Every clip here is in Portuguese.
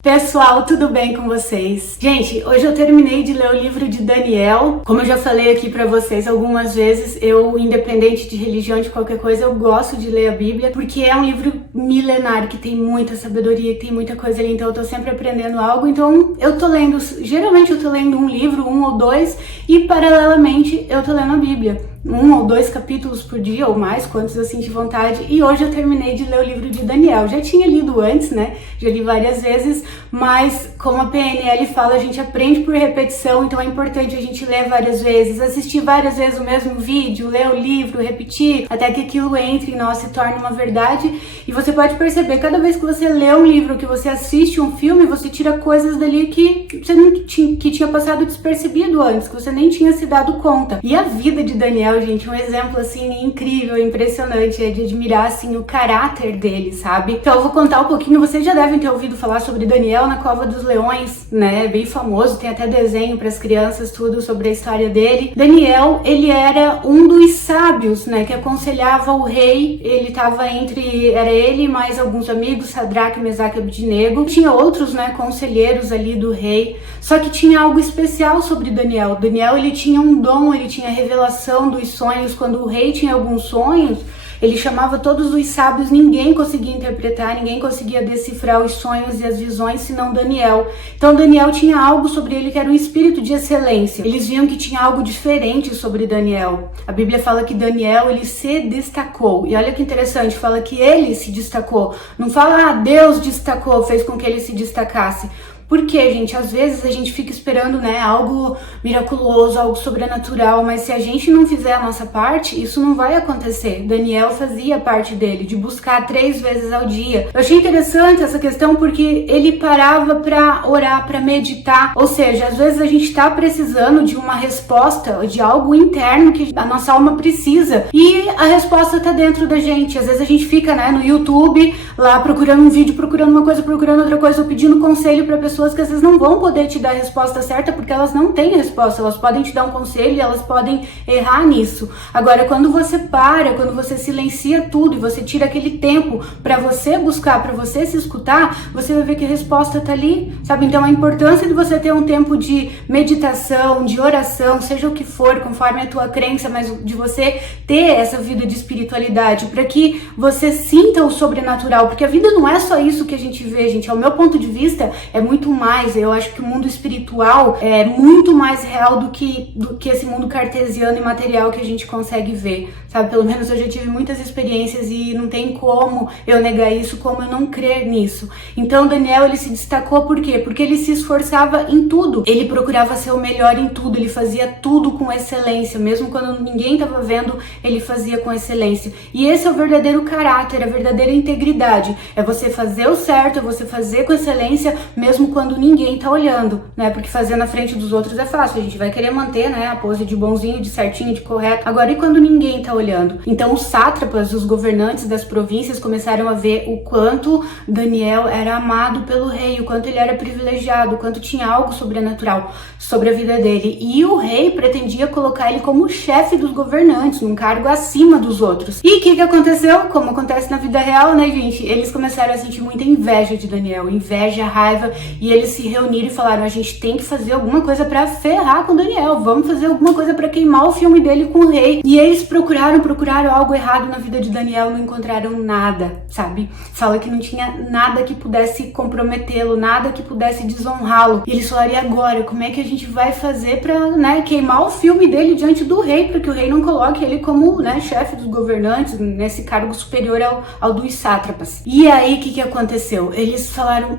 Pessoal, tudo bem com vocês? Gente, hoje eu terminei de ler o livro de Daniel. Como eu já falei aqui pra vocês algumas vezes, eu, independente de religião, de qualquer coisa, eu gosto de ler a Bíblia, porque é um livro milenário, que tem muita sabedoria, que tem muita coisa ali, então eu tô sempre aprendendo algo. Então eu tô lendo, geralmente eu tô lendo um livro, um ou dois, e paralelamente eu tô lendo a Bíblia. 1 ou 2 capítulos por dia, ou mais, quantos eu senti vontade, e hoje eu terminei de ler o livro de Daniel. Já tinha lido antes, né? Já li várias vezes, mas como a PNL fala, a gente aprende por repetição, então é importante a gente ler várias vezes, assistir várias vezes o mesmo vídeo, ler o livro, repetir, até que aquilo entre em nós, se torne uma verdade. E você pode perceber, cada vez que você lê um livro, que você assiste um filme, você tira coisas dali que você não tinha passado despercebido antes, que você nem tinha se dado conta. E a vida de Daniel, gente, um exemplo assim incrível, impressionante, é de admirar assim o caráter dele, sabe? Então eu vou contar um pouquinho, vocês já devem ter ouvido falar sobre Daniel na Cova dos Leões, né? Bem famoso, tem até desenho para as crianças, tudo sobre a história dele. Daniel, ele era um dos sábios, né, que aconselhava o rei. Ele tava era ele e mais alguns amigos, Sadraque, Mesaque e Abednego. Tinha outros, né, conselheiros ali do rei. Só que tinha algo especial sobre Daniel. Daniel, ele tinha um dom, ele tinha revelação dos sonhos. Quando o rei tinha alguns sonhos, ele chamava todos os sábios, ninguém conseguia interpretar, ninguém conseguia decifrar os sonhos e as visões, senão Daniel. Então Daniel tinha algo sobre ele que era um espírito de excelência. Eles viam que tinha algo diferente sobre Daniel. A Bíblia fala que Daniel, ele se destacou. E olha que interessante, fala que ele se destacou. Não fala, Deus destacou, fez com que ele se destacasse. Porque, gente, às vezes a gente fica esperando, né, algo miraculoso, algo sobrenatural, mas se a gente não fizer a nossa parte, isso não vai acontecer. Daniel fazia parte dele, de buscar 3 vezes ao dia. Eu achei interessante essa questão porque ele parava pra orar, pra meditar, ou seja, às vezes a gente tá precisando de uma resposta, de algo interno que a nossa alma precisa, e a resposta tá dentro da gente. Às vezes a gente fica, né, no YouTube, lá procurando um vídeo, procurando uma coisa, procurando outra coisa, ou pedindo conselho pra pessoa que às vezes não vão poder te dar a resposta certa porque elas não têm resposta, elas podem te dar um conselho e elas podem errar nisso. Agora, quando você para, quando você silencia tudo e você tira aquele tempo para você buscar, para você se escutar, você vai ver que a resposta tá ali, sabe? Então a importância de você ter um tempo de meditação, de oração, seja o que for, conforme a tua crença, mas de você ter essa vida de espiritualidade, para que você sinta o sobrenatural, porque a vida não é só isso que a gente vê, gente. Ao meu ponto de vista, é muito mais, eu acho que o mundo espiritual é muito mais real do que esse mundo cartesiano e material que a gente consegue ver, sabe? Pelo menos eu já tive muitas experiências e não tem como eu negar isso, como eu não crer nisso. Então Daniel, ele se destacou por quê? Porque ele se esforçava em tudo, ele procurava ser o melhor em tudo, ele fazia tudo com excelência, mesmo quando ninguém estava vendo, ele fazia com excelência. E esse é o verdadeiro caráter, a verdadeira integridade, é você fazer o certo, é você fazer com excelência, mesmo quando ninguém tá olhando, né? Porque fazer na frente dos outros é fácil, a gente vai querer manter, né, a pose de bonzinho, de certinho, de correto. Agora, e quando ninguém tá olhando? Então os sátrapas, os governantes das províncias começaram a ver o quanto Daniel era amado pelo rei, o quanto ele era privilegiado, o quanto tinha algo sobrenatural sobre a vida dele. E o rei pretendia colocar ele como chefe dos governantes, num cargo acima dos outros. E o que aconteceu? Como acontece na vida real, né, gente? Eles começaram a sentir muita inveja de Daniel, inveja, raiva, e eles se reuniram e falaram, a gente tem que fazer alguma coisa pra ferrar com Daniel, vamos fazer alguma coisa pra queimar o filme dele com o rei. E eles procuraram algo errado na vida de Daniel, não encontraram nada, sabe? Fala que não tinha nada que pudesse comprometê-lo, nada que pudesse desonrá-lo. E eles falaram, e agora? Como é que a gente vai fazer pra, né, queimar o filme dele diante do rei, para que o rei não coloque ele como, né, chefe dos governantes, nesse cargo superior ao dos sátrapas. E aí, o que aconteceu? Eles falaram,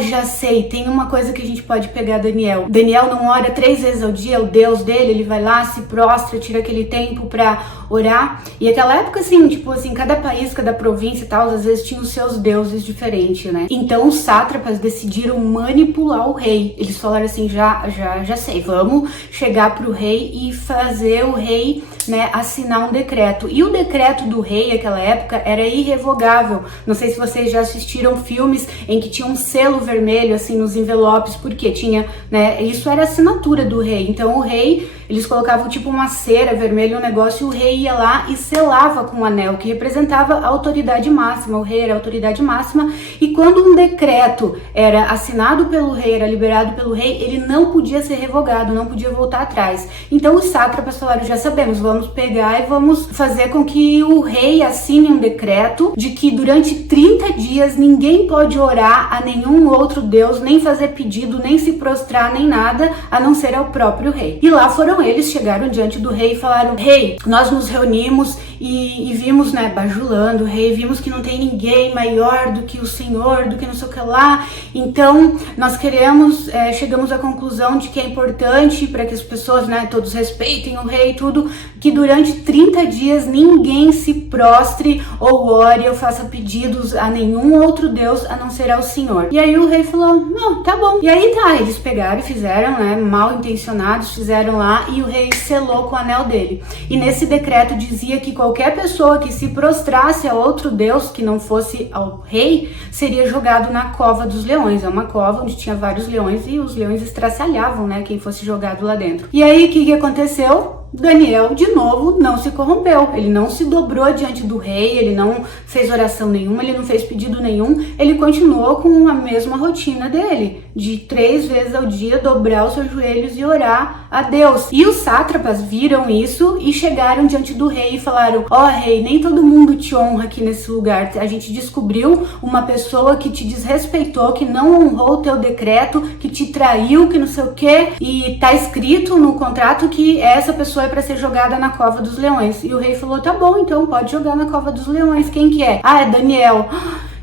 já sei, tem uma coisa que a gente pode pegar Daniel. Daniel não ora 3 vezes ao dia, é o Deus dele, ele vai lá, se prostra, tira aquele tempo pra orar. E aquela época, assim, tipo assim, cada país, cada província e tal, às vezes tinha os seus deuses diferentes, né? Então os sátrapas decidiram manipular o rei. Eles falaram assim, já sei, vamos chegar pro rei e fazer o rei, né, assinar um decreto. E o decreto do rei naquela época era irrevogável. Não sei se vocês já assistiram filmes em que tinha um selo vermelho assim nos envelopes, porque tinha, né, isso era a assinatura do rei. Então o rei, eles colocavam tipo uma cera vermelha, um negócio, e o rei ia lá e selava com o anel, que representava a autoridade máxima. O rei era a autoridade máxima, e quando um decreto era assinado pelo rei, era liberado pelo rei, ele não podia ser revogado, não podia voltar atrás. Então os sátrapas falaram, já sabemos, vamos pegar e vamos fazer com que o rei assine um decreto de que durante 30 dias ninguém pode orar a nenhum outro deus, nem fazer pedido, nem se prostrar, nem nada, a não ser ao próprio rei. E lá foram eles, chegaram diante do rei e falaram, rei, nós nos reunimos e vimos, né, bajulando o rei, vimos que não tem ninguém maior do que o Senhor, do que não sei o que lá, então nós queremos, chegamos à conclusão de que é importante para que as pessoas, né, todos respeitem o rei e tudo, que durante 30 dias ninguém se prostre ou ore ou faça pedidos a nenhum outro Deus a não ser ao Senhor. E aí o rei falou, não, tá bom. E aí tá, eles pegaram e fizeram, né, mal intencionados, fizeram lá, e o rei selou com o anel dele. E nesse decreto dizia que qualquer pessoa que se prostrasse a outro Deus que não fosse ao rei, seria jogado na cova dos leões. É uma cova onde tinha vários leões e os leões estraçalhavam, né, quem fosse jogado lá dentro. E aí o que aconteceu? Daniel, de novo, não se corrompeu, ele não se dobrou diante do rei, ele não fez oração nenhuma, ele não fez pedido nenhum, ele continuou com a mesma rotina dele, de 3 vezes ao dia dobrar os seus joelhos e orar a Deus. E os sátrapas viram isso e chegaram diante do rei e falaram, ó rei, nem todo mundo te honra aqui nesse lugar, a gente descobriu uma pessoa que te desrespeitou, que não honrou o teu decreto, que te traiu, que não sei o que, e tá escrito no contrato que essa pessoa é para ser jogada na cova dos leões. E o rei falou, tá bom, então pode jogar na cova dos leões. Quem que é? Ah, é Daniel.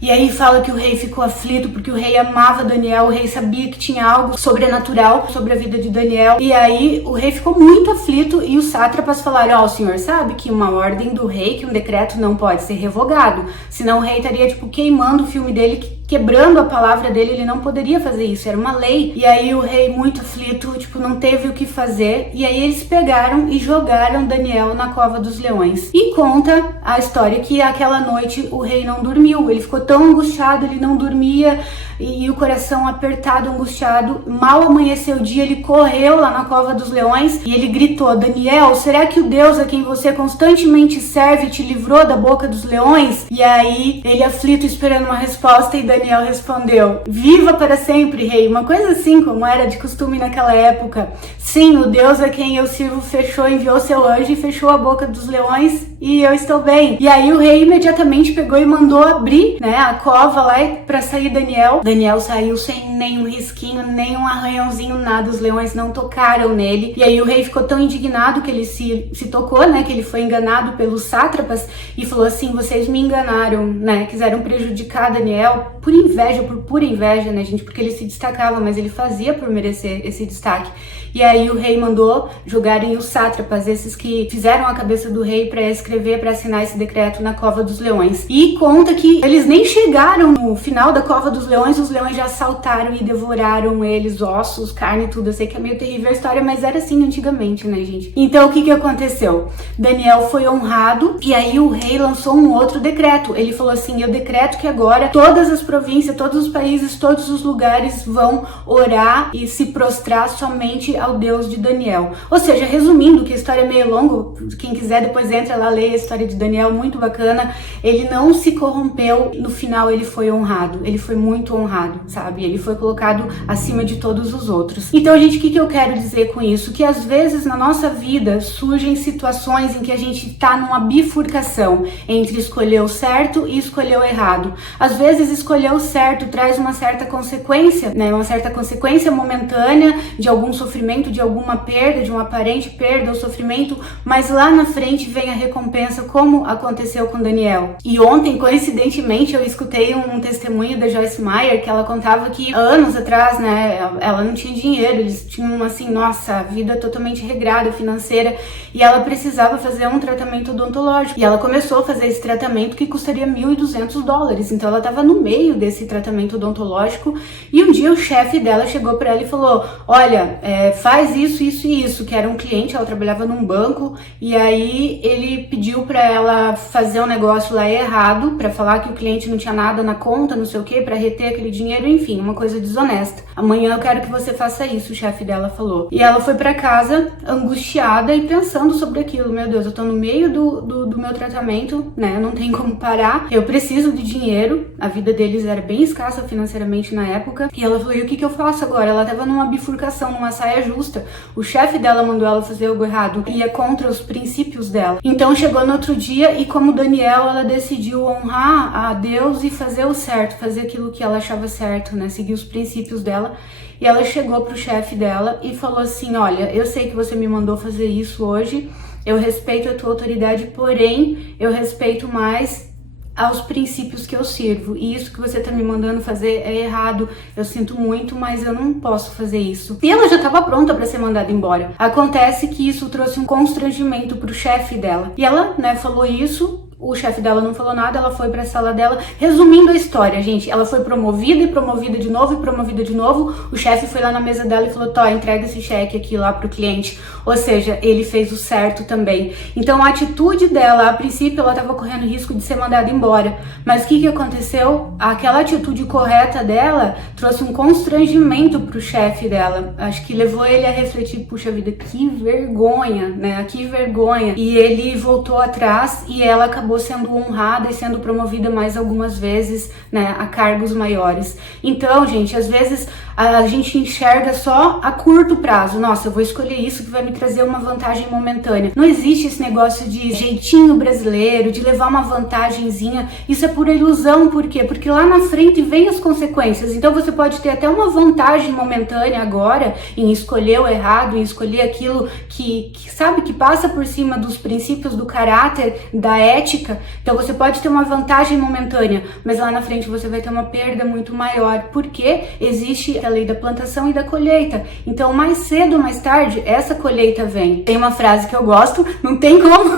E aí fala que o rei ficou aflito porque o rei amava Daniel, o rei sabia que tinha algo sobrenatural sobre a vida de Daniel. E aí o rei ficou muito aflito e os sátrapas falaram, ó, o senhor sabe que uma ordem do rei, que um decreto não pode ser revogado, senão o rei estaria tipo queimando o filme dele, quebrando a palavra dele, ele não poderia fazer isso, era uma lei. E aí o rei, muito aflito, tipo, não teve o que fazer, e aí eles pegaram e jogaram Daniel na cova dos leões. E conta a história que aquela noite o rei não dormiu, ele ficou tão angustiado, ele não dormia, e o coração apertado, angustiado. Mal amanheceu o dia, ele correu lá na cova dos leões e ele gritou, Daniel, será que o Deus a quem você constantemente serve te livrou da boca dos leões? E aí ele aflito esperando uma resposta, e Daniel respondeu, viva para sempre, rei. Uma coisa assim, como era de costume naquela época. Sim, o Deus a quem eu sirvo fechou, enviou seu anjo e fechou a boca dos leões, e eu estou bem. E aí o rei imediatamente pegou e mandou abrir, né, a cova lá para sair Daniel. Daniel saiu sem nenhum risquinho, nenhum arranhãozinho, nada. Os leões não tocaram nele. E aí o rei ficou tão indignado que ele se tocou, né, que ele foi enganado pelos sátrapas, e falou assim, vocês me enganaram, né, quiseram prejudicar Daniel por inveja, por pura inveja, né, gente, porque ele se destacava, mas ele fazia por merecer esse destaque. E aí o rei mandou jogarem os sátrapas, esses que fizeram a cabeça do rei para escrever, para assinar esse decreto na cova dos leões. E conta que eles nem chegaram no final da cova dos leões, os leões já saltaram e devoraram eles, ossos, carne e tudo. Eu sei que é meio terrível a história, mas era assim antigamente, né, gente? Então o que aconteceu? Daniel foi honrado, e aí o rei lançou um outro decreto. Ele falou assim, eu decreto que agora todas as províncias, todos os países, todos os lugares vão orar e se prostrar somente ao Deus de Daniel. Ou seja, resumindo, que a história é meio longa, quem quiser depois entra lá, leia a história de Daniel, muito bacana. Ele não se corrompeu, no final ele foi honrado, ele foi muito honrado, sabe? Ele foi colocado acima de todos os outros. Então, gente, o que eu quero dizer com isso? Que às vezes na nossa vida surgem situações em que a gente tá numa bifurcação entre escolher o certo e escolher o errado. Às vezes escolher o certo traz uma certa consequência, né? Uma certa consequência momentânea de algum sofrimento, de alguma perda, de uma aparente perda ou sofrimento, mas lá na frente vem a recompensa, como aconteceu com Daniel. E ontem, coincidentemente, eu escutei um testemunho da Joyce Meyer, que ela contava que anos atrás, né, ela não tinha dinheiro, eles tinham, assim, nossa, vida totalmente regrada, financeira, e ela precisava fazer um tratamento odontológico. E ela começou a fazer esse tratamento que custaria $1.200. Então ela estava no meio desse tratamento odontológico, e um dia o chefe dela chegou para ela e falou, olha, faz isso, isso e isso, que era um cliente, ela trabalhava num banco, e aí ele pediu pra ela fazer um negócio lá errado, pra falar que o cliente não tinha nada na conta, não sei o que, pra reter aquele dinheiro, enfim, uma coisa desonesta. Amanhã eu quero que você faça isso, o chefe dela falou. E ela foi pra casa angustiada e pensando sobre aquilo. Meu Deus, eu tô no meio do meu tratamento, né? Não tem como parar. Eu preciso de dinheiro. A vida deles era bem escassa financeiramente na época. E ela falou, e o que eu faço agora? Ela tava numa bifurcação, numa saia justa. O chefe dela mandou ela fazer algo errado. Ia contra os princípios dela. Então chegou no outro dia e como Daniel, ela decidiu honrar a Deus e fazer o certo, fazer aquilo que ela achava certo, né? Seguir os princípios dela. E ela chegou pro chefe dela e falou assim, olha, eu sei que você me mandou fazer isso hoje, eu respeito a tua autoridade, porém, eu respeito mais aos princípios que eu sirvo. E isso que você tá me mandando fazer é errado, eu sinto muito, mas eu não posso fazer isso. E ela já estava pronta para ser mandada embora. Acontece que isso trouxe um constrangimento pro chefe dela. E ela, né, falou isso. O chefe dela não falou nada, ela foi pra sala dela. Resumindo a história, gente, ela foi promovida e promovida de novo e promovida de novo. O chefe foi lá na mesa dela e falou, Tó, entrega esse cheque aqui lá pro cliente. Ou seja, ele fez o certo também. Então a atitude dela, a princípio, ela tava correndo risco de ser mandada embora. Mas o que aconteceu? Aquela atitude correta dela trouxe um constrangimento pro chefe dela. Acho que levou ele a refletir, puxa vida, que vergonha, né? Que vergonha. E ele voltou atrás e ela acabou sendo honrada e sendo promovida mais algumas vezes, né, a cargos maiores. Então, gente, às vezes a gente enxerga só a curto prazo. Nossa, eu vou escolher isso que vai me trazer uma vantagem momentânea. Não existe esse negócio de jeitinho brasileiro, de levar uma vantagenzinha. Isso é pura ilusão. Por quê? Porque lá na frente vem as consequências. Então você pode ter até uma vantagem momentânea agora em escolher o errado, em escolher aquilo que sabe, que passa por cima dos princípios do caráter, da ética. Então você pode ter uma vantagem momentânea, mas lá na frente você vai ter uma perda muito maior, porque existe a lei da plantação e da colheita. Então mais cedo ou mais tarde essa colheita vem. Tem uma frase que eu gosto, não tem como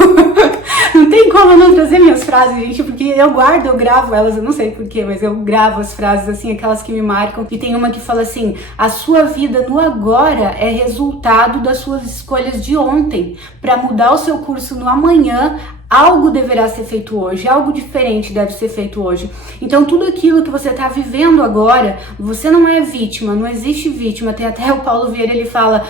não tem como eu não trazer minhas frases, gente, porque eu guardo, eu gravo elas, eu não sei porquê, mas eu gravo as frases assim, aquelas que me marcam. E tem uma que fala assim, a sua vida no agora é resultado das suas escolhas de ontem. Para mudar o seu curso no amanhã, algo deverá ser feito hoje, algo diferente deve ser feito hoje. Então tudo aquilo que você está vivendo agora, você não é vítima, não existe vítima. Tem até o Paulo Vieira, ele fala,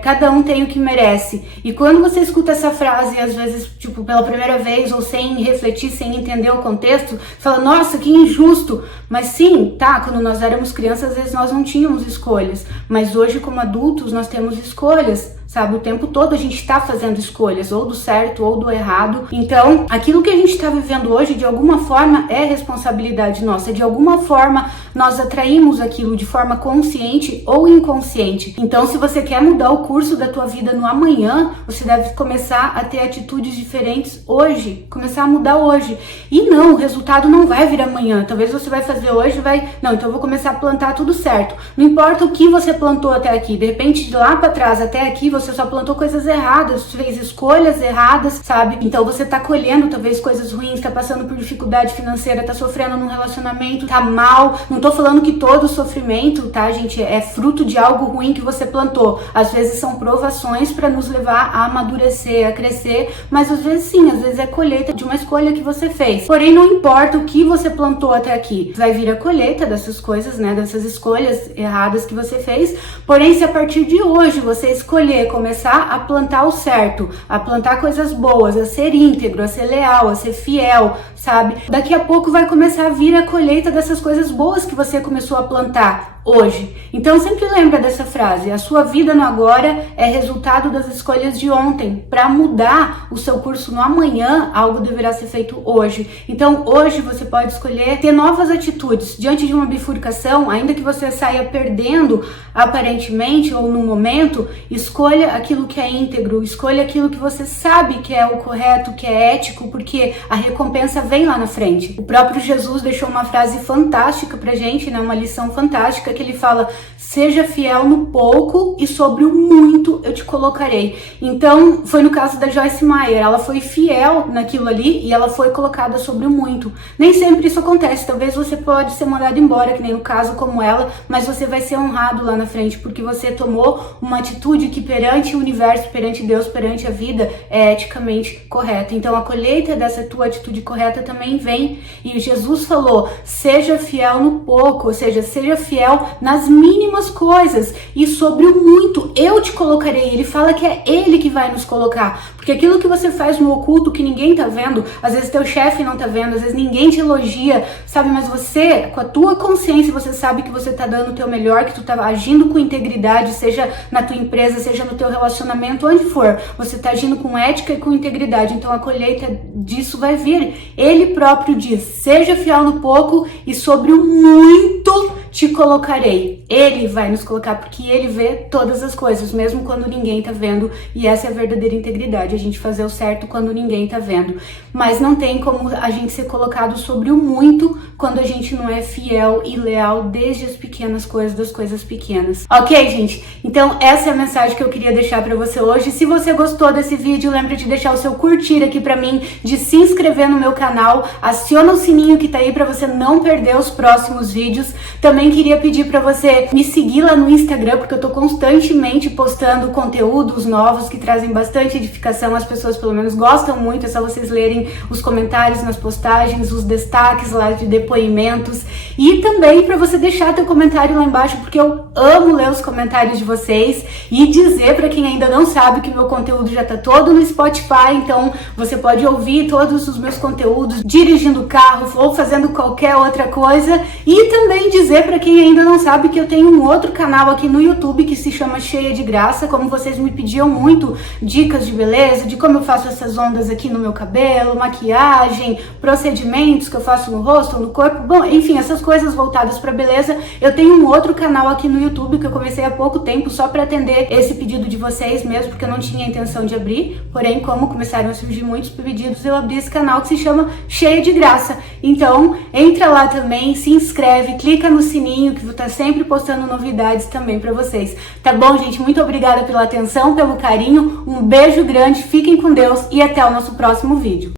cada um tem o que merece. E quando você escuta essa frase, às vezes, tipo, pela primeira vez, ou sem refletir, sem entender o contexto, fala, nossa, que injusto. Mas sim, tá, quando nós éramos crianças, às vezes nós não tínhamos escolhas. Mas hoje, como adultos, nós temos escolhas. Sabe, o tempo todo a gente está fazendo escolhas, ou do certo ou do errado. Então, aquilo que a gente está vivendo hoje, de alguma forma, é responsabilidade nossa. De alguma forma, nós atraímos aquilo de forma consciente ou inconsciente. Então, se você quer mudar o curso da tua vida no amanhã, você deve começar a ter atitudes diferentes hoje. Começar a mudar hoje. E não, o resultado não vai vir amanhã. Talvez você vai fazer hoje, não, então eu vou começar a plantar tudo certo. Não importa o que você plantou até aqui. De repente, de lá para trás até aqui, você só plantou coisas erradas, fez escolhas erradas, sabe? Então você tá colhendo talvez coisas ruins, tá passando por dificuldade financeira, tá sofrendo num relacionamento, tá mal. Não tô falando que todo sofrimento, tá, gente, é fruto de algo ruim que você plantou. Às vezes são provações para nos levar a amadurecer, a crescer, mas às vezes sim, às vezes é colheita de uma escolha que você fez. Porém, não importa o que você plantou até aqui, vai vir a colheita dessas coisas, né, dessas escolhas erradas que você fez. Porém, se a partir de hoje você escolher começar a plantar o certo, a plantar coisas boas, a ser íntegro, a ser leal, a ser fiel, sabe? Daqui a pouco vai começar a vir a colheita dessas coisas boas que você começou a plantar hoje. Então sempre lembra dessa frase, a sua vida no agora é resultado das escolhas de ontem. Para mudar o seu curso no amanhã, algo deverá ser feito hoje. Então hoje você pode escolher ter novas atitudes diante de uma bifurcação, ainda que você saia perdendo aparentemente ou no momento, escolha aquilo que é íntegro, escolha aquilo que você sabe que é o correto, que é ético, porque a recompensa vem lá na frente. O próprio Jesus deixou uma frase fantástica pra gente, né? Uma lição fantástica, é que ele fala: seja fiel no pouco e sobre o muito eu te colocarei. Então, foi no caso da Joyce Meyer, ela foi fiel naquilo ali e ela foi colocada sobre o muito. Nem sempre isso acontece, talvez você pode ser mandado embora, que nem no caso como ela, mas você vai ser honrado lá na frente, porque você tomou uma atitude que perante o universo, perante Deus, perante a vida, é eticamente correta. Então, a colheita dessa tua atitude correta também vem, e Jesus falou: seja fiel no pouco, ou seja, seja fiel nas mínimas coisas, e sobre o muito eu te colocarei. Ele fala que é ele que vai nos colocar, porque aquilo que você faz no oculto que ninguém tá vendo, às vezes teu chefe não tá vendo, às vezes ninguém te elogia, sabe, mas você, com a tua consciência, você sabe que você tá dando o teu melhor, que tu tá agindo com integridade, seja na tua empresa, seja no teu relacionamento, onde for, você tá agindo com ética e com integridade, então a colheita disso vai vir. Ele próprio diz: seja fiel no pouco e sobre o muito te colocarei. Ele vai nos colocar, porque ele vê todas as coisas, mesmo quando ninguém tá vendo, e essa é a verdadeira integridade, a gente fazer o certo quando ninguém tá vendo. Mas não tem como a gente ser colocado sobre o muito quando a gente não é fiel e leal desde as pequenas coisas, das coisas pequenas. Ok, gente? Então essa é a mensagem que eu queria deixar pra você hoje. Se você gostou desse vídeo, lembra de deixar o seu curtir aqui pra mim, de se inscrever no meu canal, aciona o sininho que tá aí pra você não perder os próximos vídeos. Também queria pedir pra você me seguir lá no Instagram, porque eu tô constantemente postando conteúdos novos que trazem bastante edificação, as pessoas pelo menos gostam muito, é só vocês lerem os comentários nas postagens, os destaques lá de depoimentos, e também pra você deixar teu comentário lá embaixo, porque eu amo ler os comentários de vocês, e dizer pra quem ainda não sabe que meu conteúdo já tá todo no Spotify, então você pode ouvir todos os meus conteúdos dirigindo o carro ou fazendo qualquer outra coisa, e também dizer pra quem ainda não sabe que eu tenho um outro canal aqui no YouTube que se chama Cheia de Graça, como vocês me pediam muito, dicas de beleza, de como eu faço essas ondas aqui no meu cabelo, maquiagem, procedimentos que eu faço no rosto, no corpo, bom, enfim, essas coisas voltadas pra beleza. Eu tenho um outro canal aqui no YouTube que eu comecei há pouco tempo só pra atender esse pedido de vocês mesmo, porque eu não tinha intenção de abrir, porém como começaram a surgir muitos pedidos, eu abri esse canal que se chama Cheia de Graça. Então, entra lá também, se inscreve, clica no sininho que vou estar sempre postando novidades também pra vocês. Tá bom, gente? Muito obrigada pela atenção, pelo carinho, um beijo grande, fiquem com Deus e até o nosso próximo vídeo.